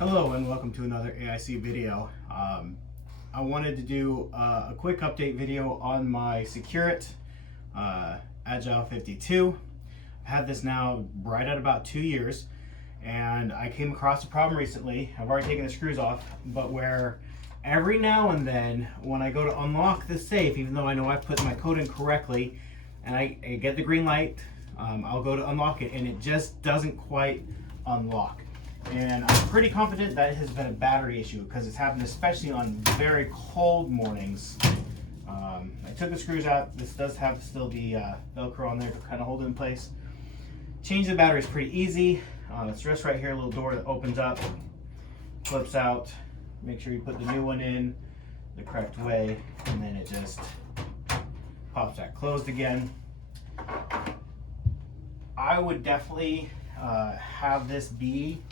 Hello and welcome to another AIC video. I wanted to do a quick update video on my SecureIt Agile 52. I've had this now right at about 2 years, and I came across a problem recently. I've already taken the screws off, but where every now and then when I go to unlock the safe, even though I know I put my code in correctly and I get the green light, I'll go to unlock it and it just doesn't quite unlock. And I'm pretty confident that it has been a battery issue because it's happened especially on very cold mornings. I took the screws out. This does have still the Velcro on there to kind of hold it in place. Change the battery is pretty easy. It's just right here, a little door that opens up, flips out. Make sure you put the new one in the correct way, and then it just pops that closed again. I would definitely have this be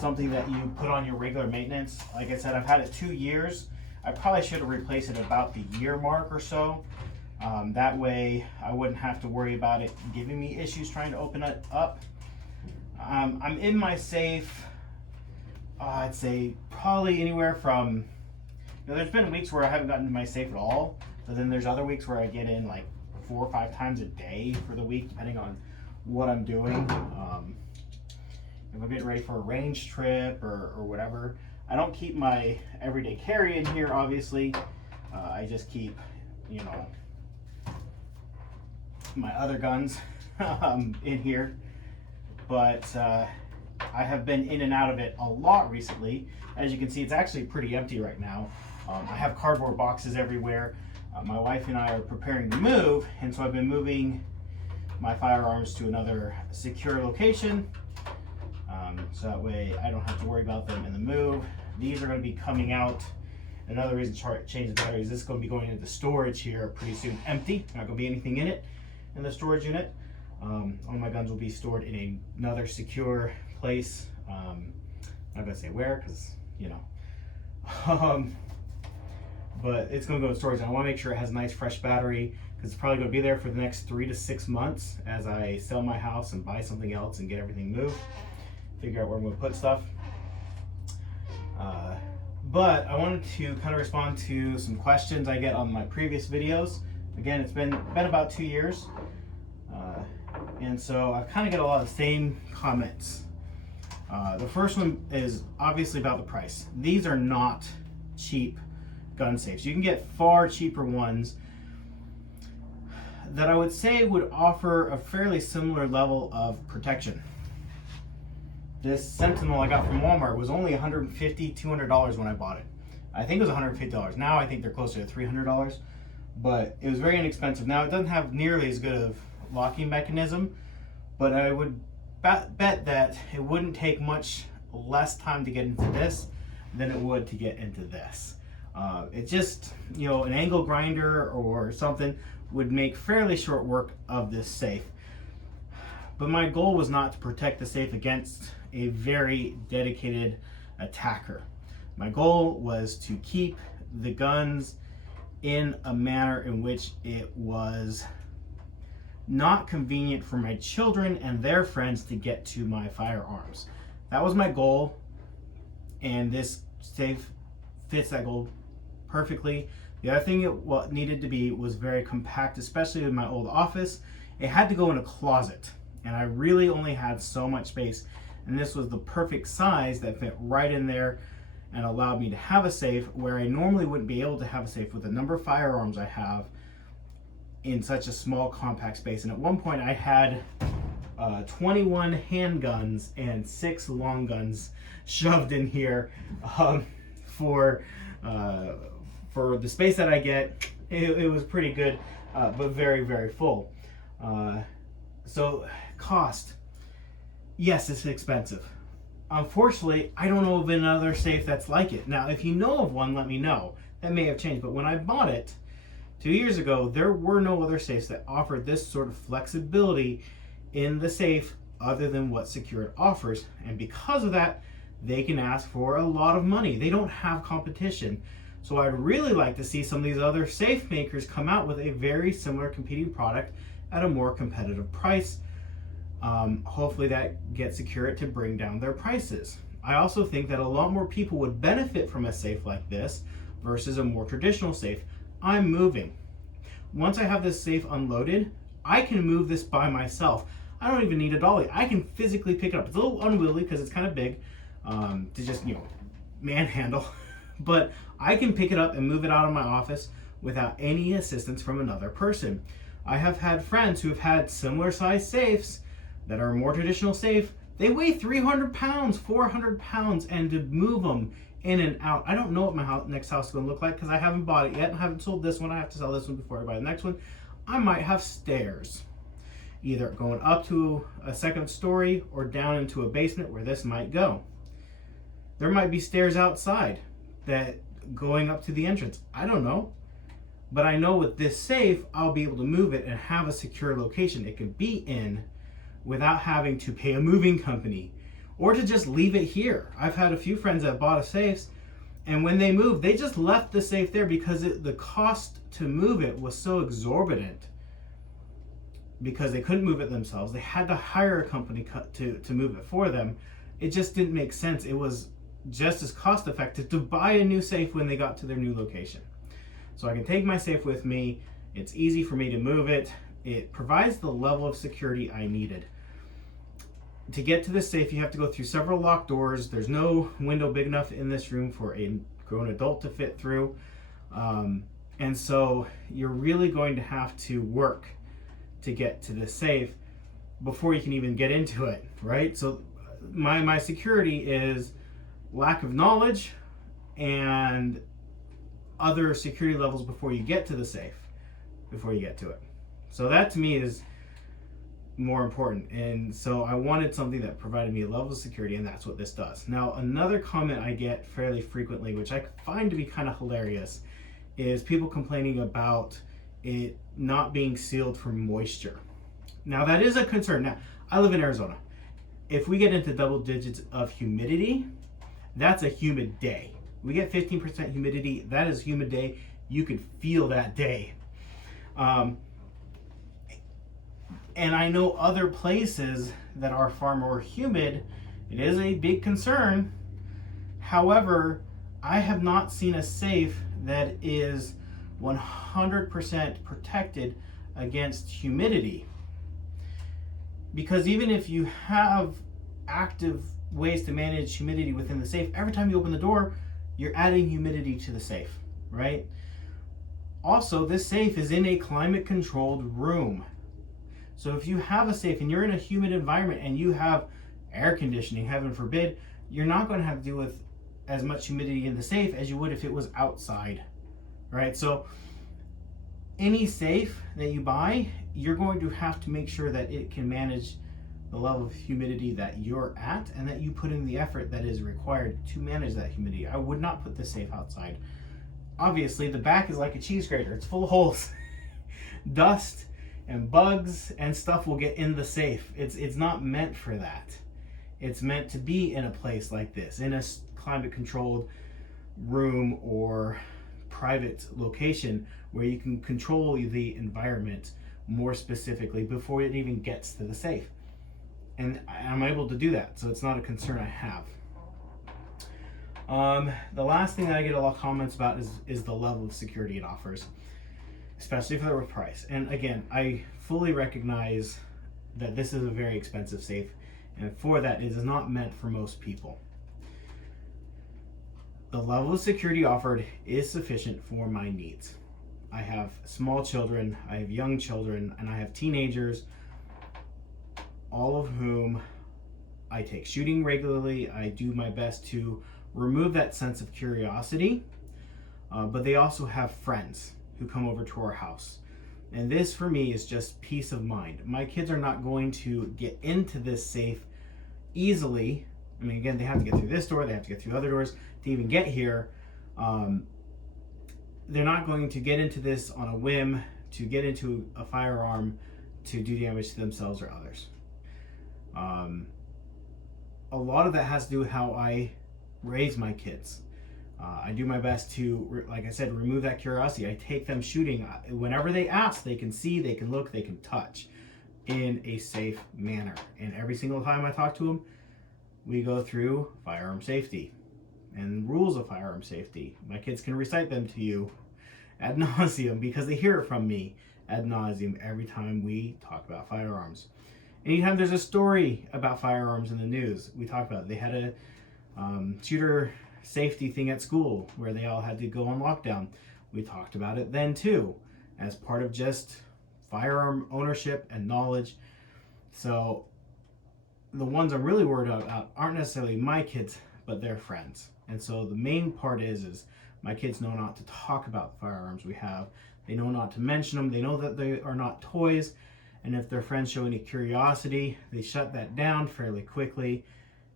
something that you put on your regular maintenance. Like I said, I've had it 2 years. I probably should have replaced it about the year mark or so. That way I wouldn't have to worry about it giving me issues trying to open it up. I'm in my safe, I'd say probably anywhere from, there's been weeks where I haven't gotten to my safe at all, but then there's other weeks where I get in like 4 or 5 times a day for the week, depending on what I'm doing. If I'm getting ready for a range trip or whatever. I don't keep my everyday carry in here, obviously. I just keep, my other guns in here. But I have been in and out of it a lot recently. As you can see, it's actually pretty empty right now. I have cardboard boxes everywhere. My wife and I are preparing to move, and so I've been moving my firearms to another secure location. So that way I don't have to worry about them in the move. These are going to be coming out. Another reason to change the batteries, this is going to be going into storage here pretty soon. Empty, not going to be anything in it in the storage unit. All my guns will be stored in another secure place. I'm not going to say where because, but it's going to go in storage. And I want to make sure it has a nice fresh battery because it's probably going to be there for the next 3 to 6 months as I sell my house and buy something else and get everything moved. Figure out where I'm going to put stuff. But I wanted to kind of respond to some questions I get on my previous videos. Again, it's been about 2 years. And so I kind of get a lot of the same comments. The first one is obviously about the price. These are not cheap gun safes. You can get far cheaper ones that I would say would offer a fairly similar level of protection. This Sentinel I got from Walmart was only $150, $200 when I bought it. I think it was $150. Now I think they're closer to $300, but it was very inexpensive. Now it doesn't have nearly as good of locking mechanism, but I would bet that it wouldn't take much less time to get into this than it would to get into this. It just, an angle grinder or something would make fairly short work of this safe. But my goal was not to protect the safe against a very dedicated attacker. My goal was to keep the guns in a manner in which it was not convenient for my children and their friends to get to my firearms. That was my goal, and this safe fits that goal perfectly. The other thing it needed to be was very compact, especially in my old office. It had to go in a closet, and I really only had so much space, and this was the perfect size that fit right in there and allowed me to have a safe where I normally wouldn't be able to have a safe with the number of firearms I have in such a small compact space. And at one point I had 21 handguns and 6 long guns shoved in here for the space that I get. It was pretty good, but very, very full. So cost, yes, it's expensive. Unfortunately, I don't know of another safe that's like it. Now, if you know of one, let me know. That may have changed, but when I bought it 2 years ago, there were no other safes that offered this sort of flexibility in the safe other than what SecureIt offers. And because of that, they can ask for a lot of money. They don't have competition. So I'd really like to see some of these other safe makers come out with a very similar competing product at a more competitive price. Hopefully that gets SecureIt to bring down their prices. I also think that a lot more people would benefit from a safe like this versus a more traditional safe. I'm moving. Once I have this safe unloaded, I can move this by myself. I don't even need a dolly. I can physically pick it up. It's a little unwieldy because it's kind of big to just, manhandle. But I can pick it up and move it out of my office without any assistance from another person. I have had friends who have had similar size safes that are a more traditional safe. They weigh 300 pounds, 400 pounds, and to move them in and out. I don't know what my next house is going to look like because I haven't bought it yet. I haven't sold this one. I have to sell this one before I buy the next one. I might have stairs, either going up to a second story or down into a basement where this might go. There might be stairs outside that going up to the entrance. I don't know. But I know with this safe, I'll be able to move it and have a secure location it can be in without having to pay a moving company or to just leave it here. I've had a few friends that bought a safe, and when they moved, they just left the safe there because the cost to move it was so exorbitant because they couldn't move it themselves. They had to hire a company to move it for them. It just didn't make sense. It was just as cost effective to buy a new safe when they got to their new location. So I can take my safe with me. It's easy for me to move it. It provides the level of security I needed. To get to this safe, you have to go through several locked doors. There's no window big enough in this room for a grown adult to fit through. And so you're really going to have to work to get to this safe before you can even get into it, right? So my security is lack of knowledge and other security levels before you get to the safe, before you get to it. So that to me is more important. And so I wanted something that provided me a level of security, and that's what this does. Now, another comment I get fairly frequently, which I find to be kind of hilarious, is people complaining about it not being sealed from moisture. Now, that is a concern. Now, I live in Arizona. If we get into double digits of humidity, that's a humid day. We get 15% humidity. That is a humid day. You can feel that day. And I know other places that are far more humid. It is a big concern. However, I have not seen a safe that is 100% protected against humidity. Because even if you have active ways to manage humidity within the safe, every time you open the door, you're adding humidity to the safe, right? Also, this safe is in a climate controlled room. So if you have a safe and you're in a humid environment and you have air conditioning, heaven forbid, you're not going to have to deal with as much humidity in the safe as you would if it was outside, right? So any safe that you buy, you're going to have to make sure that it can manage the level of humidity that you're at and that you put in the effort that is required to manage that humidity. I would not put this safe outside. Obviously, the back is like a cheese grater. It's full of holes. Dust and bugs and stuff will get in the safe. It's not meant for that. It's meant to be in a place like this, in a climate controlled room or private location where you can control the environment more specifically before it even gets to the safe. And I'm able to do that, so it's not a concern I have. The last thing that I get a lot of comments about is the level of security it offers, especially for the price. And again, I fully recognize that this is a very expensive safe, and for that, it is not meant for most people. The level of security offered is sufficient for my needs. I have small children, I have young children, and I have teenagers, all of whom I take shooting regularly. I do my best to remove that sense of curiosity, but they also have friends who come over to our house. And this for me is just peace of mind. My kids are not going to get into this safe easily. I mean, again, they have to get through this door, they have to get through other doors to even get here. They're not going to get into this on a whim to get into a firearm to do damage to themselves or others. A lot of that has to do with how I raise my kids. I do my best to, like I said, remove that curiosity. I take them shooting. Whenever they ask, they can see, they can look, they can touch in a safe manner. And every single time I talk to them, we go through firearm safety and rules of firearm safety. My kids can recite them to you ad nauseum because they hear it from me ad nauseum every time we talk about firearms. Anytime there's a story about firearms in the news, we talk about it. They had a shooter safety thing at school where they all had to go on lockdown. We talked about it then too, as part of just firearm ownership and knowledge. So the ones I'm really worried about aren't necessarily my kids, but their friends. And so the main part is my kids know not to talk about the firearms we have. They know not to mention them. They know that they are not toys. And if their friends show any curiosity, they shut that down fairly quickly,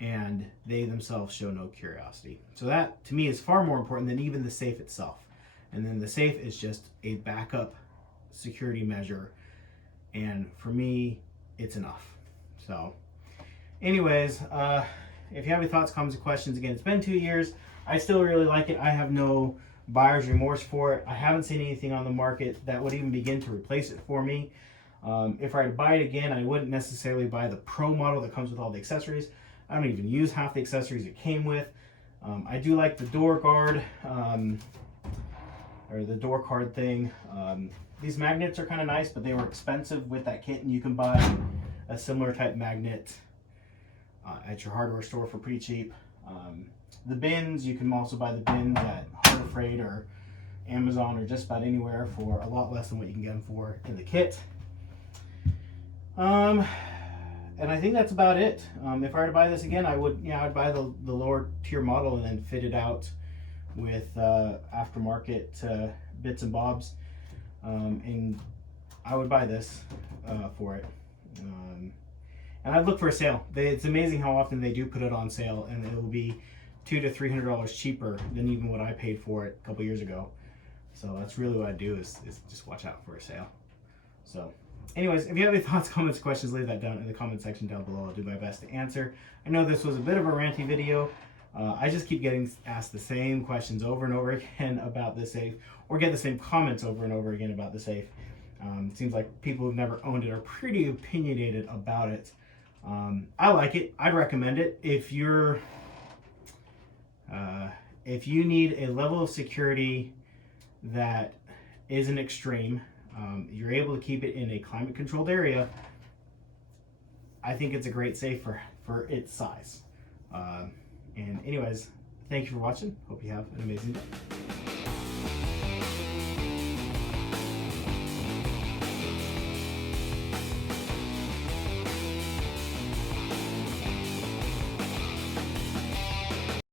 and they themselves show no curiosity. So that, to me, is far more important than even the safe itself. And then the safe is just a backup security measure. And for me, it's enough. So anyways, if you have any thoughts, comments, and questions, again, it's been 2 years. I still really like it. I have no buyer's remorse for it. I haven't seen anything on the market that would even begin to replace it for me. If I were to buy it again, I wouldn't necessarily buy the Pro model that comes with all the accessories. I don't even use half the accessories it came with. I do like the door guard, or the door card thing. These magnets are kind of nice, but they were expensive with that kit, and you can buy a similar type magnet at your hardware store for pretty cheap. The bins, you can also buy the bins at Harbor Freight or Amazon or just about anywhere for a lot less than what you can get them for in the kit. And I think that's about it. If I were to buy this again, I'd buy the lower tier model and then fit it out with aftermarket bits and bobs. And I would buy this for it. And I'd look for a sale. It's amazing how often they do put it on sale, and it will be $200 to $300 cheaper than even what I paid for it a couple years ago. So that's really what I do is just watch out for a sale. So anyways, if you have any thoughts, comments, questions, leave that down in the comment section down below. I'll do my best to answer. I know this was a bit of a ranty video. I just keep getting asked the same questions over and over again about the safe, or get the same comments over and over again about the safe. It seems like people who've never owned it are pretty opinionated about it. I like it. I'd recommend it. If you need a level of security that isn't extreme, you're able to keep it in a climate controlled area, I think it's a great safe for its size. And anyways, thank you for watching. Hope you have an amazing day.